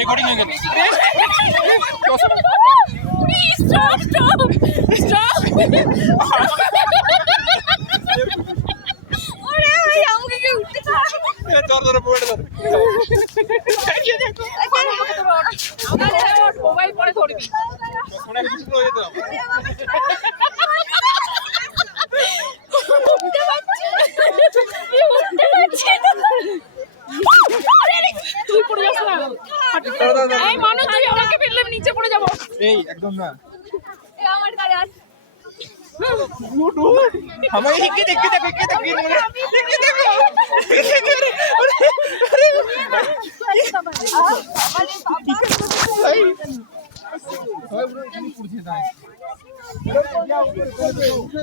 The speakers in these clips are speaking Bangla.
রেকর্ডিং হয়ে গেছে। Stop! ওরে ভাই আমাকে কি উঠতে চায়? ধর পড়ে ধর। মোবাইল পরে ধরবি। মনে কিছু হয়ে যেত। উঠতে পারছি না। তুই পড়ে যাস না। এই মানুষ তুই আমাকে ফেললে আমি নিচে পড়ে যাবো। এই একদম না। এই আমার গাড়ি আস। हमें एक देख के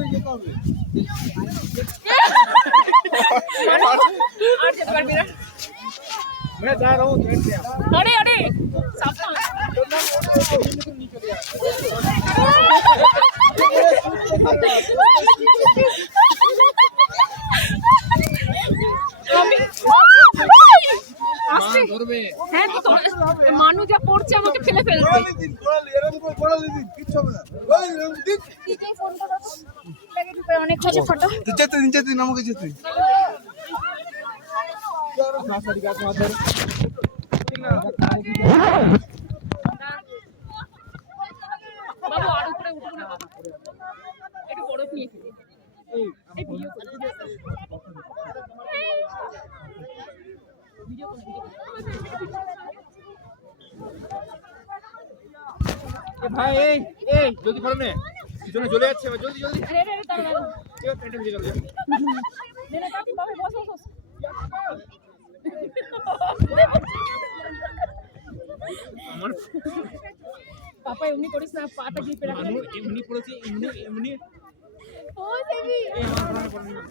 देखो मैं जा रहा हूँ। अरे अरे सावधान। হ্যাঁ তো মানু যা পড়ছে আমাকে ফেলে ফেলবে। অনেক কিছু ফটো যেতে আমাকে যেতে বাবু আর উপরে উঠবো না বাবা, একটু বরফ নিয়ে খেলি। এই ভিডিও ভাই এই জলদি করো নে, পিছনে চলে যাচ্ছে জলদি রে দাঁড়া কেউ পেটে ভিজে গেল। নে তাতি বাবা বস বস। আমার পাপা এমনি করিস না, পাটা গিয়ে রাখ। এমনি পড়েছি এমনি ও দেবী এই আমার পড়ানো পড়ানো।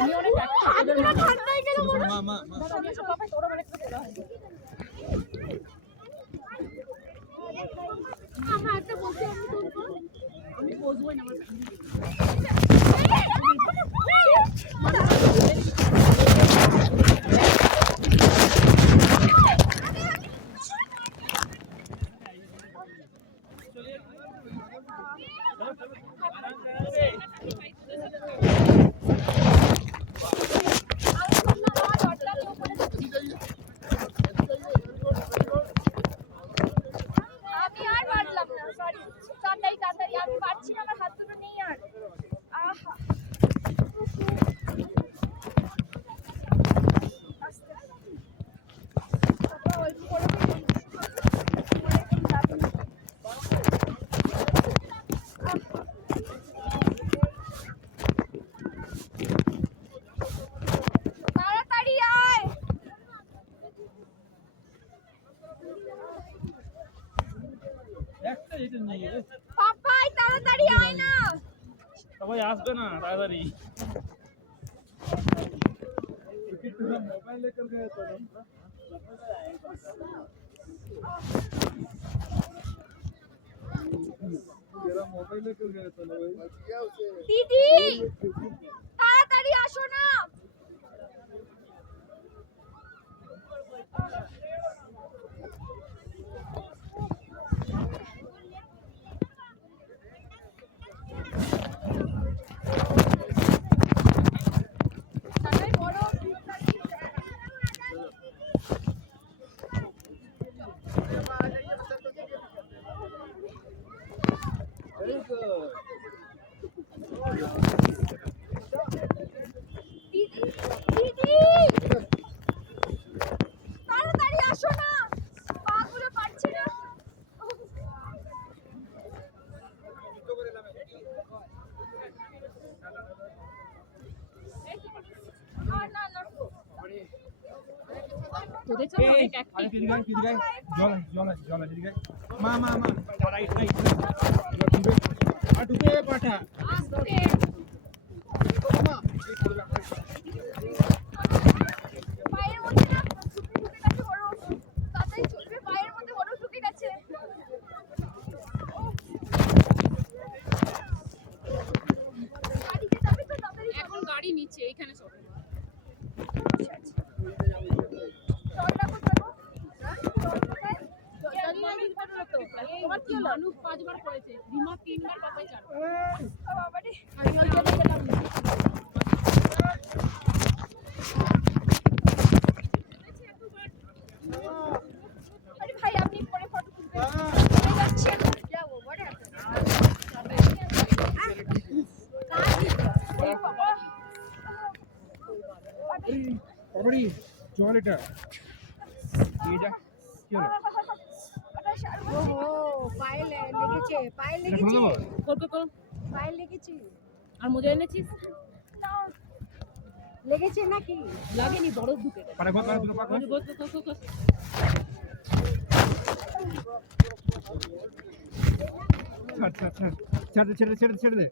আমি অনেক ঠান্ডায় গেল মা পাপা তোর অনেক বড় হয়। আমার একটা বলতে আমি বসবই না আমার পাপাই তাড়াতাড়ি আয় না। সবাই আসবে না তাড়াতাড়ি। मोबाइल लेकर गए तो मेरा मोबाइल लेकर गए तो দিদি তাড়াতাড়ি আসো না। দিদি তাড়াতাড়ি আসো না, পাগুলো পারছি না। তোদের জন্য অনেক অ্যাক্টিভ। জল মা রাইট আর ঢুকে পাঠা আস্তে পায়ের মধ্যে না ঢুকে গেছে বরফ, তাড়াতাড়ি চলবে, পায়ের মধ্যে বরফ ঢুকে গেছে। বাড়িতে যাবে তো তাড়াতাড়ি আছে এইখানে সব। তোমার কি হলো? মানুষ 5 বার করেছে, রিমা 3 বার, পাপাই 4 अरे भाई अपनी बड़े फोटो तुलते हैं अच्छे क्या वो बड़े পরপরই চল এটা এই যা কি হলো ओहो पायल लेगेছে पायल এটা খুলে দেবো? কত पायल लेगेছে আর মজা এনেছিস? लेगेছে নাকি লাগেনি, বড় ঢুকে গেছে। পারে ঘর দুটো পাক বস বস বস বস। ছেড়ে দে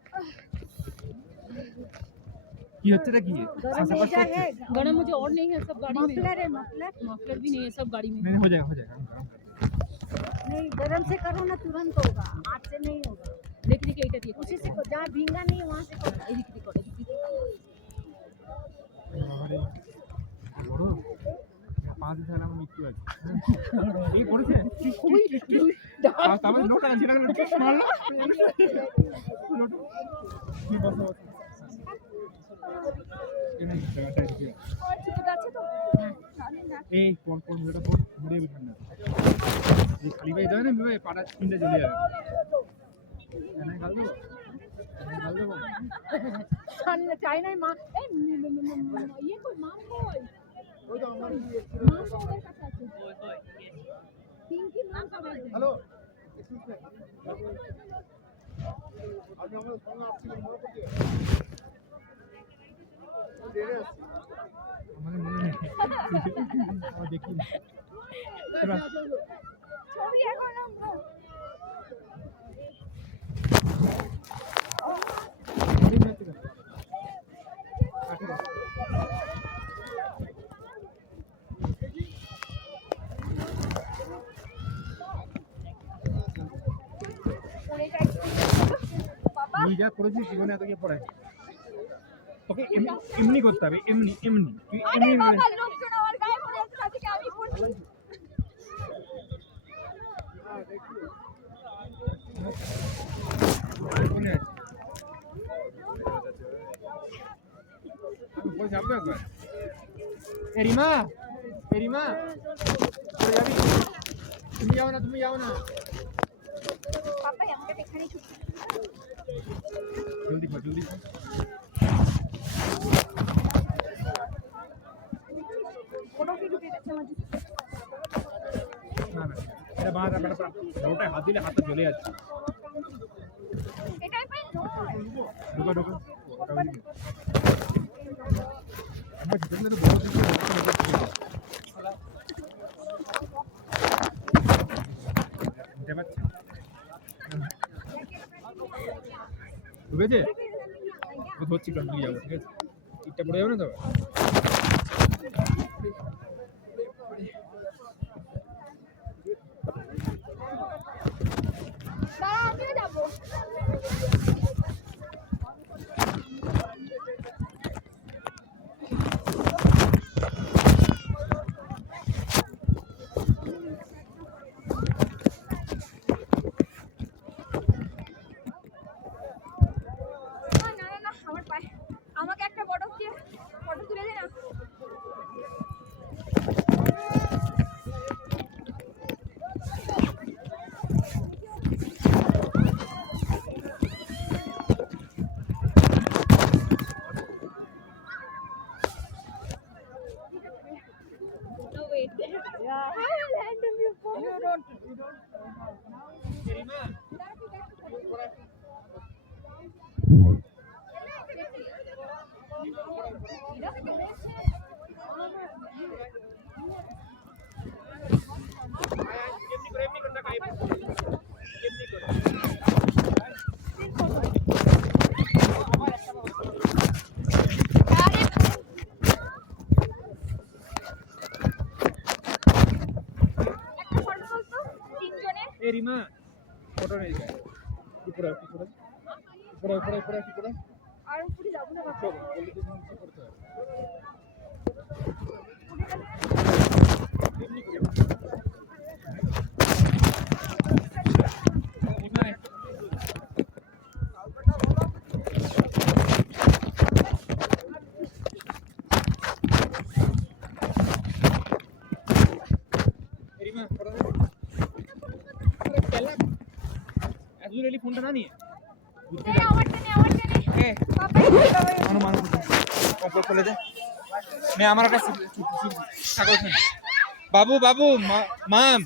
কি হচ্ছে রে কি गरम हो जाए है गरम मुझे और नहीं है, सब गाड़ी में। मफलर है मफलर मफलर भी नहीं है, सब गाड़ी में। नहीं हो जाएगा काम नहीं गरम से करो ना तुरंत होगा हाथ से नहीं होगा देख ली के এটা দিয়ে उसी से जहाँ भींगा नहीं है वहाँ से करो এদিক দিয়ে করে আরে বড় 5 দিন আমার মৃত্যু আছে এই পড়েছে তারপরে লোকটা আছে না লোকটা মারলো কি বসো এই কোন মেয়েটা পড় মুড়ে বিঠান না এই খালি ভাই যায় না মেয়ে পাড়া তিনটা চলে যাবে এনে গাল দেবো সামনে চাইনা মা এই ये कोई मां कोई ওই তো আমার मां को ওদের কাছে আছে তিন কি নাম সব আছে হ্যালো এক্সকিউজ মি আপনি আমার সঙ্গে আসছিলেন মনে করতে মানে মনে নেই আমি দেখি ছবি এখন আমরা যা করেছিস জীবনে এত কি পড়ে ওকে এমনি করতে হবে এমনি তুই আরে এমনি বাবা লোকজন আমার গায়ে পড়ে আছে তাদেরকে আমি পড়ছি কোনে আছে আমি বল যাবো একবার এরিমা চলে যাবি তুমি যাও না পাপা আমাকে এখানে ছুটি জলদি কর ফটো কি ঢুকে গেছে আমাদের না এটা বাঁধা ওটা হাত দিলে হাতটা জ্বলে যাচ্ছে এটাই পাই ঢোকা ওটা ওইদিকে আমরা যেখানে তো বড় কিছু বুঝতে পারছি ঢুকেছে ও ধরছি কন্টিনিউ যাবো ঠিক আছে ইটটা পড়ে যাবে না তো দাঁড়া আমিও যাবো না আমার পায়ে আমাকে একটা ফটো তুলে দে না No, wait. Yeah. I will handle you for you. Don't. Rima photo নেই উপরে আর উপরে যাবো না বাবা। চল জলদি করতে গেলি ফোনটা না নিয়ে আমারটা নে বাবাই মানো মানো কপল খুলে দে मैं हमारा का बाबू बाबू माम